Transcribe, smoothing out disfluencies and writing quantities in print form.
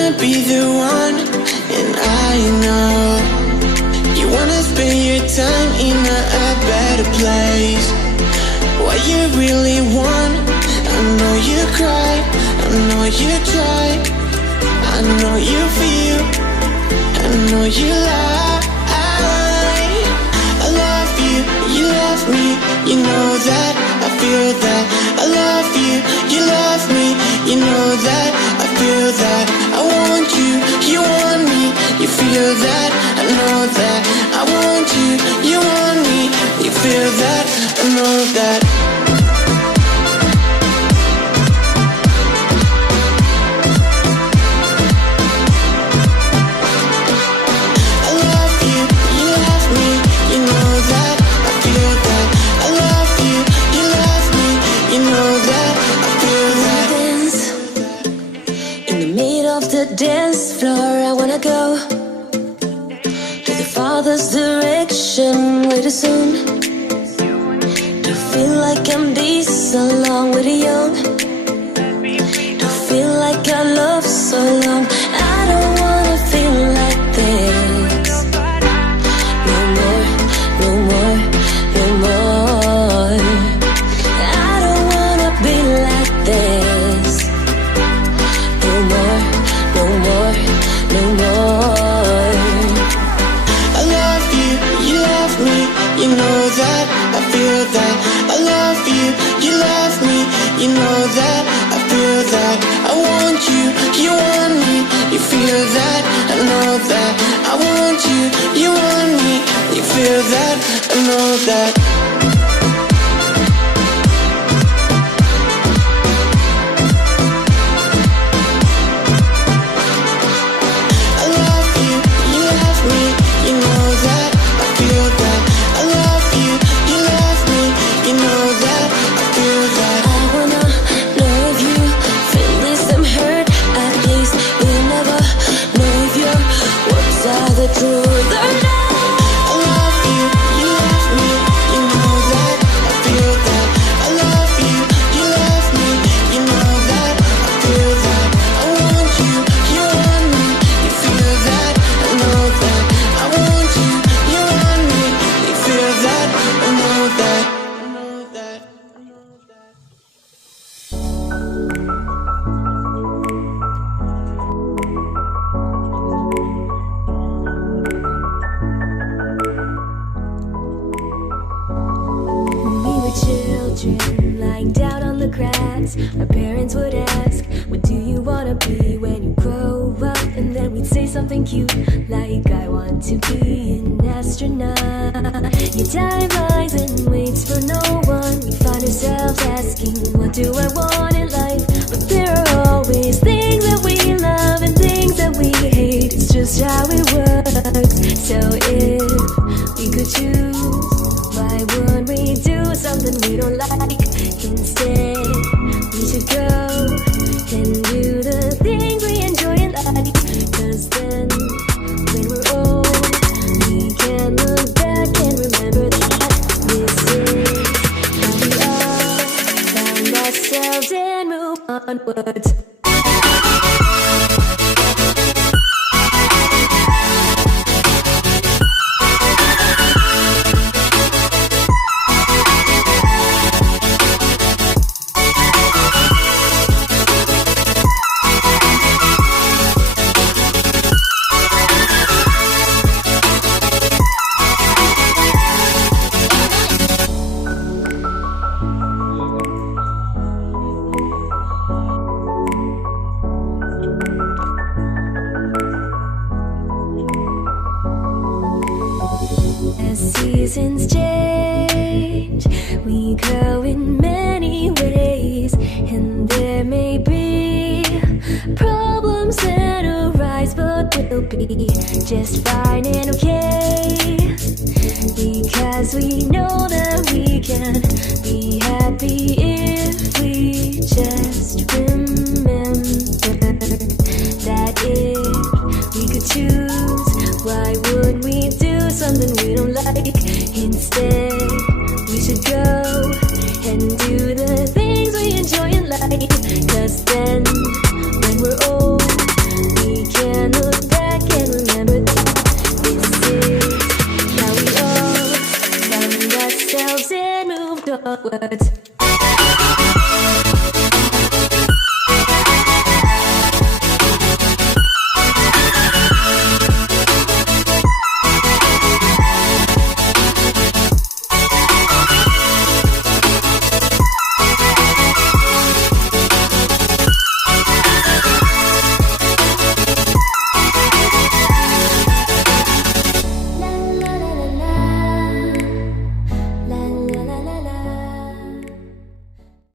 wanna be the one, and I know you wanna spend your time in a better place. What you really want, I know you cry, I know you try, I know you feel, I know you lie. I love you, you love me, you know that, I feel that. I love you, you love me, you know that, I feel that. I want you, you want me, you feel that, I know that. I want you, you want me, you feel that, I know that. Dance floor, I wanna go to the farthest direction way too soon. To feel like I'm this along with the young. To feel like I love so long. I don't wanna feel like this. No more, no more, no more. I don't wanna be like this. No more, no more, no more. I love you, you love me, you know that, I feel that. I love you, you love me, you know that, I feel that. I want you, you want me, you feel that, I know that. I want you, you want me, you feel that, I know that. Lying down on the grass, our parents would ask, what do you wanna be when you grow up? And then we'd say something cute, like I want to be an astronaut. Your time lies and waits for no one. We find ourselves asking, what do I want in life? But there are always things that we love and things that we hate. It's just how it works. So if we could choose, why would we do something we don't like? Instead, we should go and do the things we enjoy in life. Cause then, when we're old, we can look back and remember that this is how we all find ourselves and move onwards. Seasons change, we grow in many ways, and there may be problems that arise, but we'll be just fine and okay, because we know that we can be happy